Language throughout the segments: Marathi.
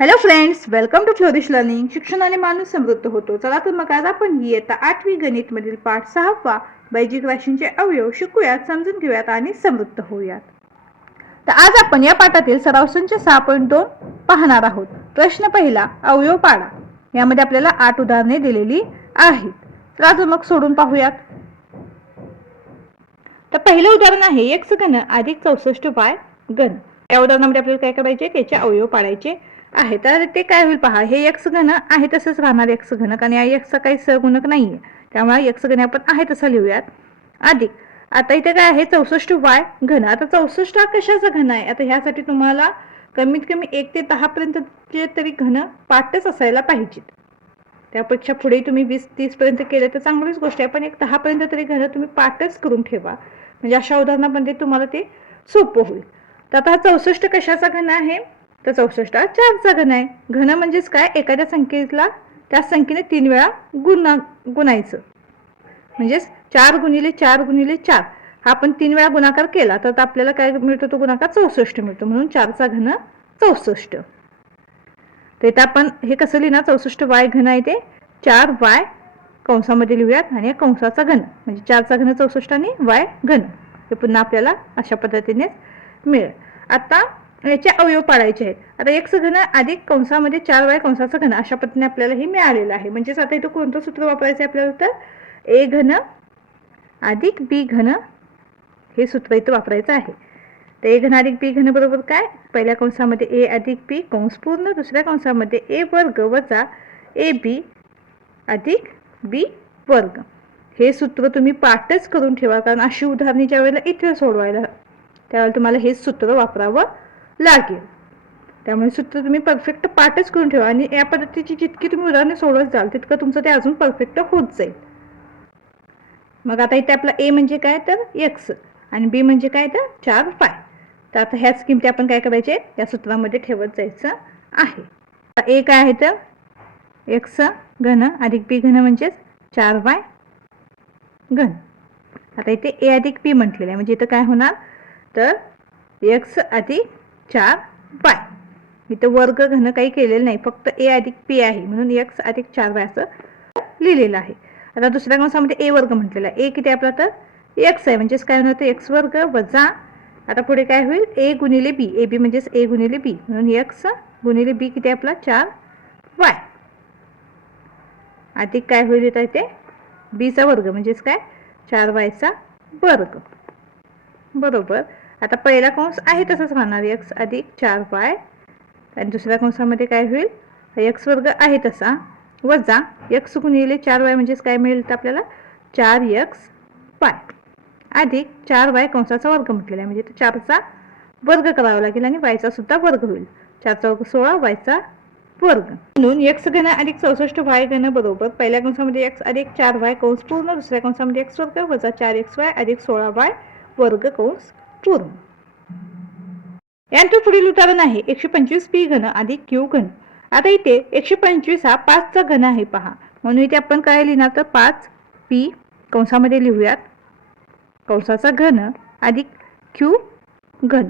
Hello friends, welcome to flourish learning. शिक्षणाने माणूस समृद्ध होतो. चला तर मग आज आपण इयत्ता 8वी गणित मधील पाठ 6वा बैजिक राशींचे अवयव शिकूयात, समजून घेऊयात आणि समृद्ध होऊयात. तर आज आपण या पाठातील सराव संच 6.2 पाहणार आहोत. प्रश्न पहिला, अवयव पाडा. यामध्ये आपल्याला 8 उदाहरणे दिलेली आहेत. चला तर मग सोडून पाहूयात. तर पहिलं उदाहरण आहे x घन अधिक 64y घन. या उदाहरणामध्ये आपल्याला काय करायचे, त्याचे अवयव पाडायचे आहे. तर ते काय होईल पहा, हे x घन आहे तसंच राहणार x घन, कारण या x चा काही सहगुणक नाहीये, त्यामुळे x घन आपण आहे तसं लिहूयात. अधिक आता इथे काय आहे 64y घन. आता 64 हा कशाचा घन आहे? आता ह्यासाठी तुम्हाला कमीत कमी 1 ते 10 पर्यंतचे तरी घन पाठच असायला पाहिजेत. त्यापेक्षा पुढे तुम्ही 20-30 पर्यंत केले तर चांगलीच गोष्ट आहे, पण एक 10 पर्यंत तरी घन तुम्ही पाठच करून ठेवा, म्हणजे अशा उदाहरणामध्ये तुम्हाला ते सोपं होईल. तर आता 64 कशाचा घन आहे? तर 64 हा 4चा घन आहे. घन म्हणजेच काय, एखाद्या संख्येला त्या संख्येने 3 वेळा गुणायचं, म्हणजेच 4 गुणिले 4 गुणिले 4 हा आपण 3 वेळा गुणाकार केला तर आपल्याला काय मिळतो, तो गुणाकार 64 मिळतो. म्हणून 4चा घन 64. तर इथं आपण हे कसं लिहिणार, 64y घन आहे ते 4y कंसामध्ये लिहूयात आणि कंसाचा घन म्हणजे 4चा घन 64 आणि y घन हे पुन्हा आपल्याला अशा पद्धतीने मिळेल. आता याचे अवयव पाडायचे आहेत. आता x घन अधिक कंसामध्ये 4y कंसाचा घन अशा पद्धतीने आपल्याला हे मिळालेलं आहे. म्हणजेच आता इथं कोणतं सूत्र वापरायचं आहे आपल्याला, तर a घन अधिक b घन हे सूत्र इथं वापरायचं आहे. तर a घन अधिक b घन बरोबर काय, पहिल्या कंसामध्ये a अधिक b कंस पूर्ण, दुसऱ्या कंसामध्ये a वर्ग वजा ab अधिक b वर्ग. हे सूत्र तुम्ही पाठच करून ठेवा, कारण अशी उदाहरणे ज्या वेळेला इथे सोडवायला त्यावेळेला तुम्हाला हे सूत्र वापरावं लागेल. त्यामुळे सूत्र तुम्ही परफेक्ट पाठच करून ठेवा आणि या पद्धतीची जितकी तुम्ही उदाहरणे सोडवत जाल तितकं तुमचं ते अजून परफेक्ट होत जाईल. मग आता इथे आपला a म्हणजे काय, तर x आणि b म्हणजे काय, तर 4y. तर आता ह्याच किमती आपण काय करायचे, या सूत्रामध्ये ठेवत जायचं आहे. a काय आहे, तर x घन अधिक b घन म्हणजेच 4y घन. आता इथे a अधिक b म्हटलेलं आहे, म्हणजे इथं काय होणार, तर x अधिक 4y. इथं वर्ग घन काही केलेलं नाही, फक्त a अधिक p आहे, म्हणून x अधिक 4y असं लिहिलेलं आहे. आता दुसऱ्या कंसामध्ये a वर्ग म्हटलेला आहे. a किती आपला, तर x आहे, म्हणजेच काय होणार, तर x वर्ग वजा आता पुढे काय होईल, a गुणिले b, ab म्हणजेच a गुणिले b, म्हणून x गुणिले b किती आपला 4y अधिक काय होईल इथे b चा वर्ग म्हणजेच काय 4y चा वर्ग बरोबर. आता पहिला कंस आहे तसंच राहणार, x अधिक 4y आणि दुसऱ्या कंसामध्ये काय होईल, x वर्ग आहे तसा वजा x गुणिले 4y म्हणजेच काय मिळेल तर आपल्याला 4xy अधिक 4y कंसाचा वर्ग म्हटलेला आहे, म्हणजे 4चा वर्ग करावा लागेल आणि y चा सुद्धा वर्ग होईल. 4चा वर्ग 16 y चा वर्ग. म्हणून x घन अधिक 64y घन बरोबर पहिल्या कंसामध्ये x अधिक 4y कंस पूर्ण, दुसऱ्या कंसामध्ये x वर्ग वजा 4xy अधिक 16y वर्ग कंस पूर्ण. यानंतर पुढील उदाहरण आहे 125p घन अधिक q घन. आता इथे 125 हा 5चा घन आहे पहा, म्हणून इथे आपण काय लिहिणार, तर 5p कंसामध्ये लिहूयात कंसाचा घन अधिक q घन.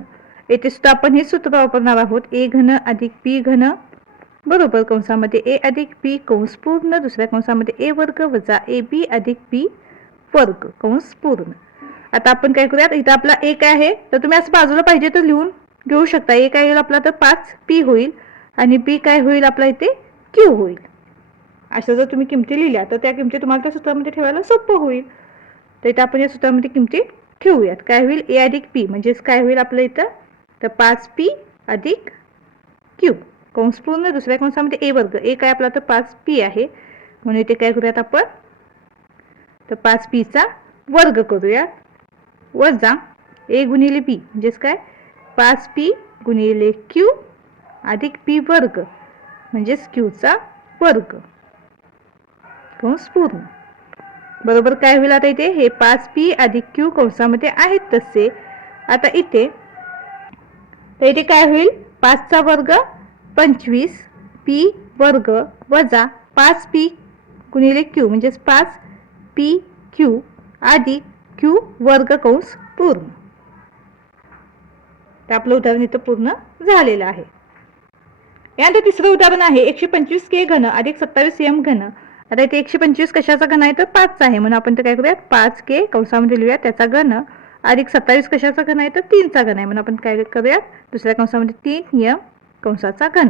येथे सुद्धा आपण हे सूत्र वापरणार आहोत, a घन अधिक p घन बरोबर कंसामध्ये a अधिक b कंस पूर्ण, दुसऱ्या कंसामध्ये a वर्ग वजा ab अधिक b वर्ग कंस पूर्ण. आता आपण काय करूयात, इथं आपला a काय आहे, तर तुम्ही असं बाजूला पाहिजे तर लिहून घेऊ शकता. a काय होईल आपला, तर 5p होईल आणि b काय होईल आपला इथे q होईल. असं जर तुम्ही किमती लिहिल्या तर त्या किमती तुम्हाला त्या सूत्रामध्ये ठेवायला सोपं होईल. तर इथं आपण या सूत्रामध्ये किमती ठेवूयात. काय होईल, a अधिक p म्हणजेच काय होईल आपलं इथं, तर 5p अधिक q कंस पूर्ण, दुसऱ्या कंसामध्ये a वर्ग, a काय आपला तर 5p आहे, म्हणून इथे काय करूयात आपण, तर 5p चा वर्ग करूयात वजा a गुणिले b म्हणजेच काय 5p गुणिले q अधिक p वर्ग म्हणजेच q चा वर्ग कंस पूर्ण बरोबर. काय होईल आता इथे, हे 5p अधिक q कंसामध्ये आहेत तसे. आता इथे तर इथे काय होईल, 5 चा वर्ग 25p वर्ग वजा 5p गुणिले q म्हणजेच 5pq अधिक q वर्ग कंस पूर्ण. तर आपलं उदाहरण इथं पूर्ण झालेलं आहे. यानंतर तिसरं उदाहरण आहे 125k घन अधिक 27m घन. आता इथे 125 कशाचा घन आहे तर 5चा आहे, म्हणून आपण ते काय करूयात 5k कंसामध्ये लिहूयात त्याचा घन अधिक 27 कशाचा घन आहे तर 3चा घन आहे, म्हणून आपण काय करूयात दुसऱ्या कंसामध्ये 3m कंसाचा घन.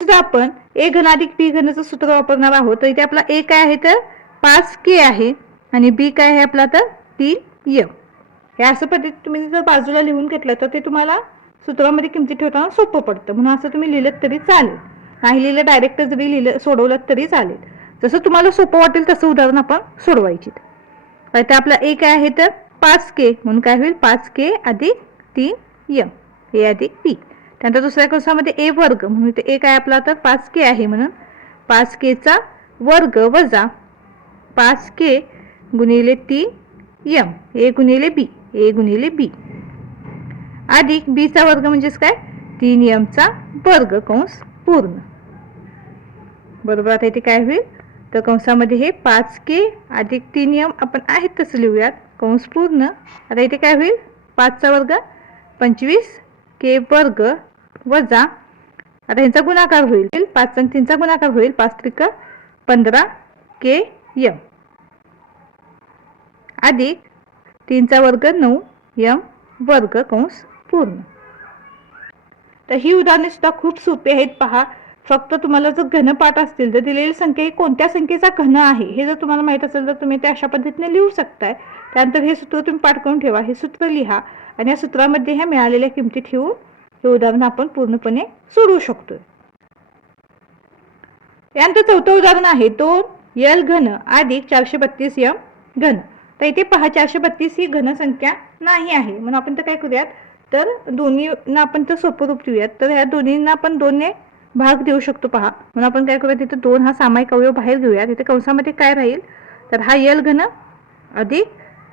आपण a घन अधिक b घनचं सूत्र वापरणार आहोत. तर इथे आपला a काय आहे तर 5k आहे आणि b काय आहे आपला तर 3m. हे असं पद्धतीत तुम्ही जर बाजूला लिहून घेतलं तर ते तुम्हाला सूत्रामध्ये किमती ठेवताना सोपं पडतं, म्हणून असं तुम्ही लिहिलं तरी चालेल, नाही लिहिलं डायरेक्ट जरी लिहिलं सोडवलं तरी चालेल. जसं तुम्हाला सोपं वाटेल तसं उदाहरण आपण सोडवायची. तर आपला a काय आहे तर 5k, म्हणून काय होईल 5k अधिक 3m a अधिक b. त्यानंतर दुसऱ्या कंसामध्ये a वर्ग, म्हणून इथे a काय आपला तर 5k आहे, म्हणून 5kचा वर्ग वजा 5k गुणिले 3m a गुणिले b अधिक b चा वर्ग म्हणजेच काय 3m चा वर्ग कंस पूर्ण. बरोबर. आता इथे काय होईल तर कंसामध्ये हे 5k अधिक 3m आपण आहेत तसं लिहूयात कंस पूर्ण. आता इथे काय होईल 5 चा वर्ग 25k वर्ग वजा, आता ह्यांचा गुणाकार होईल 5 आणि 3चा गुणाकार होईल 5 त्रिक 15km अधिक 3चा वर्ग 9m वर्ग कंस पूर्ण. तर ही उदाहरणे सुद्धा खूप सोपी आहेत पहा. फक्त तुम्हाला जर घनपाठ असतील तर दिलेली संख्या ही कोणत्या संख्येचा घन आहे हे जर तुम्हाला माहित असेल तर तुम्ही ते अशा पद्धतीने लिहू शकताय. त्यानंतर हे सूत्र तुम्ही पाठ करून ठेवा, हे सूत्र लिहा आणि या सूत्रामध्ये ह्या मिळालेल्या किमती ठेवून हे उदाहरण आपण पूर्णपणे सोडवू शकतो. यानंतर चौथं उदाहरण आहे 2l घन अधिक 432m घन. तर इथे पहा 432 ही घन संख्या नाही आहे, म्हणून आपण तर काय करूयात तर दोन्हींना आपण तर सोपं रूप देऊयात. तर ह्या दोन्हींना आपण 2 ने भाग देऊ शकतो पहा, म्हणून आपण काय करूयात इथे 2 हा सामायिक अवयव बाहेर घेऊयात. इथे कंसामध्ये काय राहील तर हा l घन अधिक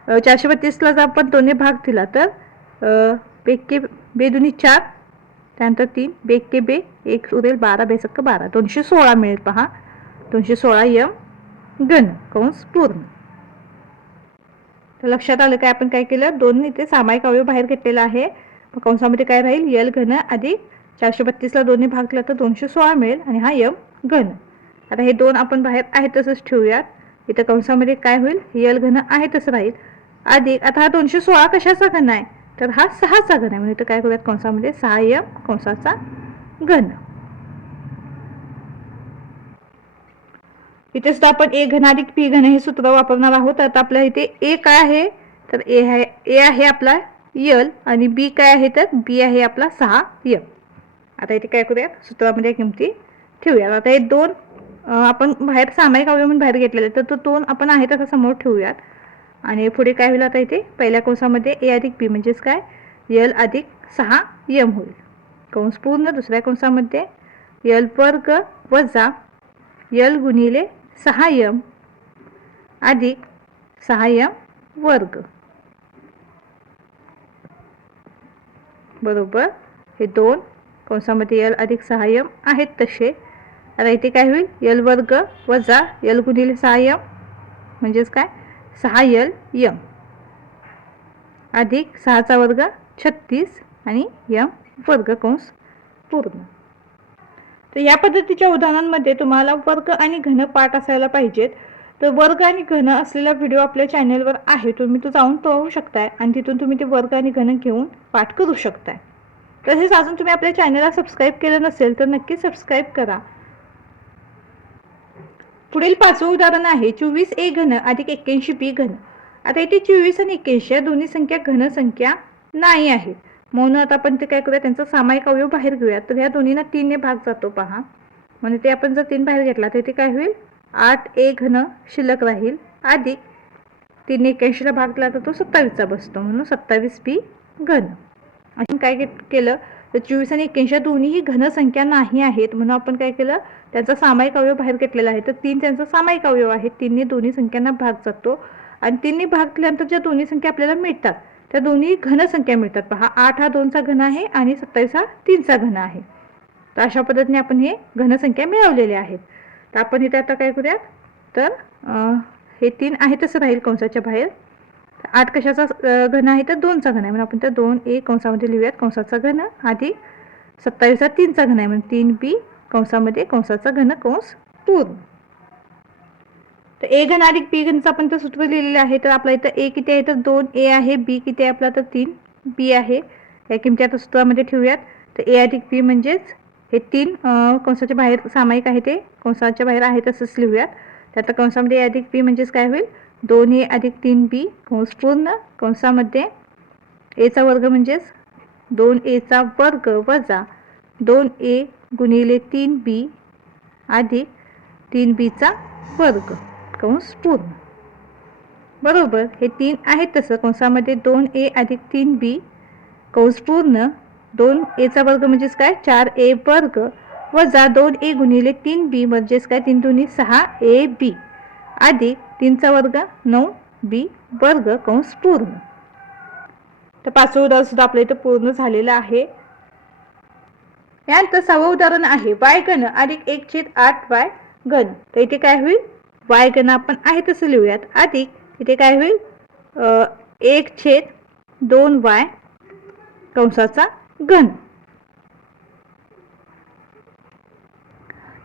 432 ला जर आपण 2 ने भाग दिला तर बे दुनी 4, त्यानंतर 3 बेक के बे 1 उरेल 12 बेसक 12 216 मिळेल पहा 216m घन कंस पूर्ण. तर लक्षात आलं काय आपण काय केलं 2 इथे सामायिक अवयव बाहेर घेतलेला आहे, कंसामध्ये काय राहील l घन अधिक 432 ला 2 ने भाग दिला तर 216 मिळेल आणि हा m घन. आता हे 2 आपण बाहेर आहे तसंच ठेवूयात. इथे कंसामध्ये काय होईल l घन आहे तसं राहील अधिक, आता हा 216 कशाचा घन आहे तर हा 6चा घन आहे, म्हणजे इथे काय करूयात कंसामध्ये 6m कंसाचा घन. इथे सुद्धा आपण a घन अधिक p घन हे सूत्र वापरणार आहोत. आता आपल्या इथे a काय आहे तर a आहे आपला l आणि b काय आहे तर b आहे आपला 6m. आता इथे काय करूयात सूत्रामध्ये किमती ठेवूयात. आता हे 2 आपण बाहेर सामायिक अवयव म्हणून बाहेर घेतलेले तर तो 2 आपण आहे तसा समोर ठेवूयात आणि पुढे काय होईल आता इथे पहिल्या कंसामध्ये a अधिक b म्हणजेच काय l अधिक 6m होईल कंस पूर्ण. दुसऱ्या कंसामध्ये l वर्ग वजा l गुणिले 6m अधिक 6m वर्ग. बरोबर. हे 2 कंसामध्ये l अधिक 6m आहेत तसे. आता इथे काय होईल l वर्ग वजा l गुणिले 6m म्हणजेच काय 6lm अधिक 6चा वर्ग 36 आणि m वर्ग कंस पूर्ण. तर या पद्धतीच्या उदाहरणांमध्ये तुम्हाला वर्ग आणि घन पाठ असायला पाहिजेत. तर वर्ग आणि घन असलेला व्हिडिओ आपल्या चॅनलवर आहे, तुम्ही तो जाऊन पाहू शकताय आणि तिथून तुम्ही ते वर्ग आणि घन घेऊन पाठ करू शकताय. तसेच अजून तुम्ही आपल्या चॅनलला सबस्क्राईब केलं नसेल तर नक्की सबस्क्राईब करा. पुढील 5वं उदाहरण आहे 24a घन अधिक 81b घन. आता इथे 24 आणि 81 या दोन्ही संख्या घन संख्या नाही आहेत, म्हणून आता आपण ते काय करूया त्यांचा सामायिक अवयव बाहेर घेऊया. तर ह्या दोन्हींना 3 ने भाग जातो पहा, म्हणजे ते आपण जर 3 बाहेर घेतला तर इथे काय होईल 8a घन शिल्लक राहील अधिक 3 ने 81 ला भाग दिला तर तो 27चा बसतो, म्हणून 27b घन. आपण काय केलं तर 24 आणि 81 दोन्हीही घन संख्या नाही आहेत, म्हणून आपण काय केलं त्यांचा सामायिक अवयव बाहेर घेतलेला आहे. तर 3 त्यांचा सामायिक अवयव आहे, 3 ने दोन्ही संख्यांना भाग जातो आणि 3 ने भाग दिल्यानंतर ज्या दोन्ही संख्या आपल्याला मिळतात त्या दोन्ही घन संख्या मिळतात पहा. 8 हा 2चा घन आहे आणि 27 हा 3चा घन आहे. तर अशा पद्धतीने आपण हे घन संख्या मिळवलेल्या आहेत. तर आपण इथे आता काय करूयात तर हे 3 आहे तसं राहील कंसाच्या बाहेर. 8 कशाचा घन आहे तर 2चा घन आहे, म्हणून आपण त्या 2a कंसामध्ये लिहूयात कंसाचा घन अधिक 27 हा 3चा घन आहे म्हणून 3b कंसामध्ये कंसाचा घन कंस पूर्ण. तर ए घन अधिक बी घनचं आपण तर सूत्र लिहिलेलं आहे. तर आपल्या इथं ए किती आहे तर 2a आहे, बी किती आहे आपला तर 3b आहे. या किमती आता सूत्रामध्ये ठेवूयात. तर ए अधिक बी म्हणजेच हे 3 कंसाच्या बाहेर सामायिक आहे, ते कंसाच्या बाहेर आहे तसंच लिहूयात. तर आता कंसामध्ये ए अधिक बी म्हणजेच काय होईल 2a अधिक 3b कंस पूर्ण, कंसामध्ये एचा वर्ग म्हणजेच 2aचा वर्ग वजा 2a गुणिले 3b अधिक 3bचा वर्ग कंस पूर्ण. बरोबर, हे 3 आहेत तसं कंसामध्ये 2a अधिक 3b कंस पूर्ण 2aचा वर्ग म्हणजेच काय 4a वर्ग वजा 2a गुणिले 3b म्हणजेच काय 3 दुनी 6ab अधिक 3चा वर्ग 9b वर्ग कंस पूर्ण. तर 5वं उदाहरण सुद्धा आपल्या इथं पूर्ण झालेलं आहे. यानंतर 6वं उदाहरण आहे y घन अधिक 1/8y घन. तर इथे काय होईल y घन आपण आहे तसं लिहूयात अधिक इथे काय होईल 1/2y कंसाचा घन.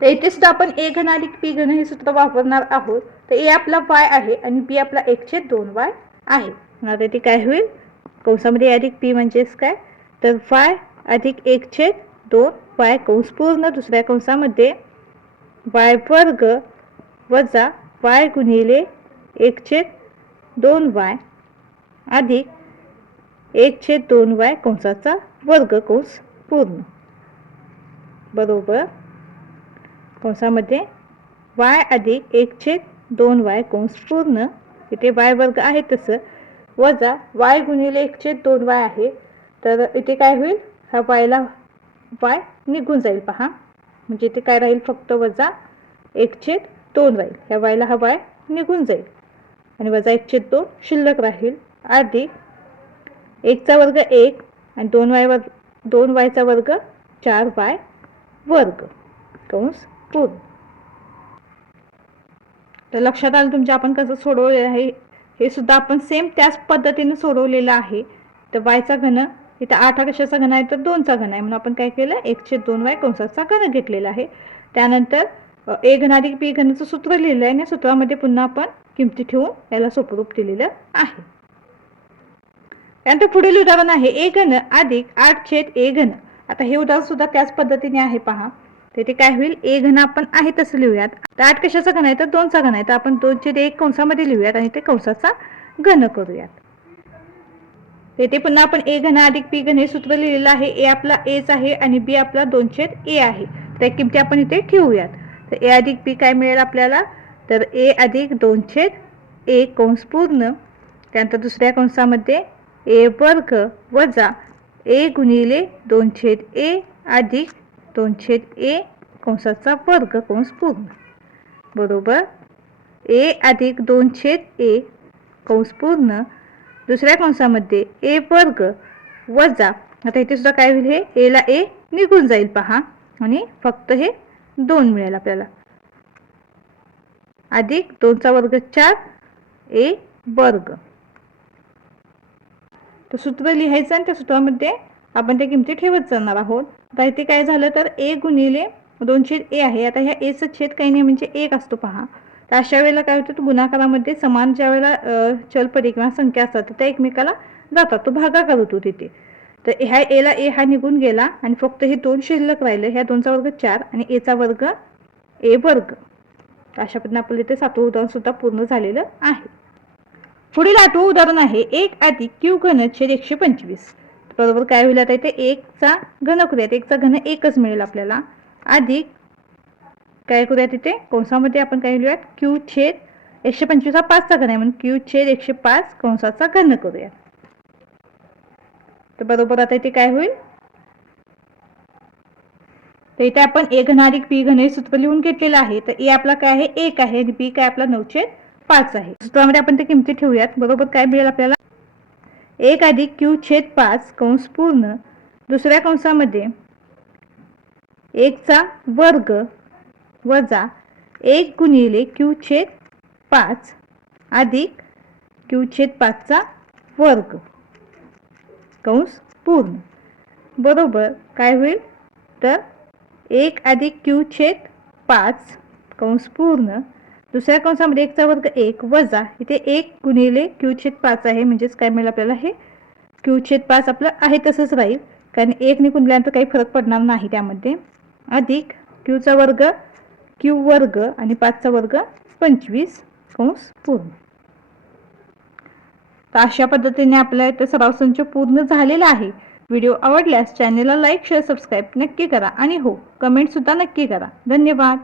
तर इथे सुद्धा आपण a घन अधिक b घन हे सूत्र वापरणार आहोत. तर a आपला y आहे आणि b आपला 1/2y आहे. आता इथे काय होईल कंसामध्ये अधिक b म्हणजेच काय तर y अधिक 1/2y कंस पूर्ण, दुसऱ्या कंसामध्ये y वर्ग वजा y गुणिले 1/2y अधिक 1/2y कंसाचा वर्ग कंस पूर्ण. बरोबर, कंसामध्ये y अधिक 1/2y कंस पूर्ण, इथे y वर्ग आहे तसं वजा y गुणिले 1/2y आहे. तर इथे काय होईल हा yला y निघून जाईल पहा, म्हणजे इथे काय राहील फक्त वजा 1/2 राहील. ह्या yला हा y निघून जाईल आणि वजा 1/2 शिल्लक राहील अधिक 1चा वर्ग 1 आणि 2yचा वर्ग 4y वर्ग कंस पूर्ण. तर लक्षात आलं तुमच्या आपण कसं सोडवलेलं आहे. हे सुद्धा आपण सेम त्याच पद्धतीने सोडवलेलं आहे. तर yचा घन इथं 8 हा कशाचा घन आहे तर 2चा घन आहे, म्हणून आपण काय केलं 1/2y कंसाचा घन घेतलेला आहे. त्यानंतर a घन अधिक b घनचं सूत्र लिहिलं आहे आणि सूत्रामध्ये पुन्हा आपण किमती ठेवून याला सोपरूप दिलेलं आहे. त्यानंतर पुढील उदाहरण आहे a घन अधिक 8/a घन. आता हे उदाहरण सुद्धा त्याच पद्धतीने आहे पहा. तर इथे काय होईल a घन आपण आहे तसं लिहूयात. तर 8 कशाचा घन आहे तर 2चा घन आहे, तर आपण 2/1 कंसामध्ये लिहूयात आणि ते कंसाचा घन करूयात. येथे पुन्हा आपण a घन अधिक b घन हे सूत्र लिहिलेलं आहे. a आपला aच आहे आणि b आपला 2/a आहे. त्या किमती आपण इथे ठेवूयात. तर a अधिक b काय मिळेल आपल्याला तर a अधिक 2/a कंस पूर्ण, त्यानंतर दुसऱ्या कंसामध्ये a वर्ग वजा a गुणिले 2/a अधिक 2/a कंसाचा वर्ग कंस पूर्ण. बरोबर, a अधिक 2/a कंस पूर्ण, दुसऱ्या कंसामध्ये a वर्ग वजा, आता इथे सुद्धा काय होईल हे a ला a निघून जाईल पहा आणि फक्त हे 2 मिळेल आपल्याला अधिक 2चा वर्ग 4a वर्ग. तर सूत्र लिहायचं आणि त्या सूत्रामध्ये आपण त्या किमती ठेवत जाणार आहोत. आता इथे काय झालं तर a गुणिले 2/a आहे. आता ह्या aचा छेद काही नाही म्हणजे 1 असतो पहा. तर अशा वेळेला काय होतं गुणाकारामध्ये समान ज्या वेळेला चलपदी किंवा संख्या असतात तर त्या एकमेकाला जातात, तो भागाकार होतो तिथे. तर ह्या a ला a हा निघून गेला आणि फक्त हे 2 शिल्लक राहिलं. ह्या 2चा वर्ग 4 आणि a चा वर्ग a वर्ग. अशा पद्धतीने आपल्याला इथे 7वं उदाहरण सुद्धा पूर्ण झालेलं आहे. पुढील 8वं उदाहरण आहे 1 अधिक q घन छेद 125. बरोबर काय होईल आता इथे 1चा घन करूयात, 1चा घन 1च मिळेल आपल्याला अधिक काय करूयात इथे कंसामध्ये आपण काय लिहूयात q छेद 125 हा 5चा घन आहे म्हणून q छेद 105 कंसाचा घन करूयात. तर बरोबर आता इथे काय होईल तर इथे आपण a घन अधिक b घन हे सूत्र लिहून घेतलेलं आहे. तर a आपला काय आहे 1 आहे आणि b काय आपला 9/5 आहे. सूत्रामध्ये आपण ते किमती ठेवूयात. बरोबर काय मिळेल आपल्याला 1 अधिक q छेद 5 कंस पूर्ण, दुसऱ्या कंसामध्ये 1चा वर्ग वजा 1 गुणिले q छेद 5 अधिक q छेद 5चा वर्ग कंस पूर्ण. बरोबर काय होईल तर 1 अधिक क्यू छेद 5 कंस पूर्ण, दुसऱ्या कंसामध्ये 1 चा वर्ग 1 वजा इथे 1 गुणिले क्यू छेद 5 आहे, म्हणजेच काय मिळेल आपल्याला, हे क्यू छेद 5 आपलं आहे तसंच राहील, कारण 1 ने गुणल्यानंतर काही फरक पडणार नाही त्यामध्ये, अधिक क्यूचा वर्ग क्यू वर्ग आणि 5 चा वर्ग 25 कंस पूर्ण. तर अशा पद्धतीने आपल्या इथे सराव संच पूर्ण झालेला आहे. व्हिडिओ आवडल्यास चॅनलला लाईक शेअर सबस्क्राईब नक्की करा आणि हो कमेंट सुद्धा नक्की करा. धन्यवाद.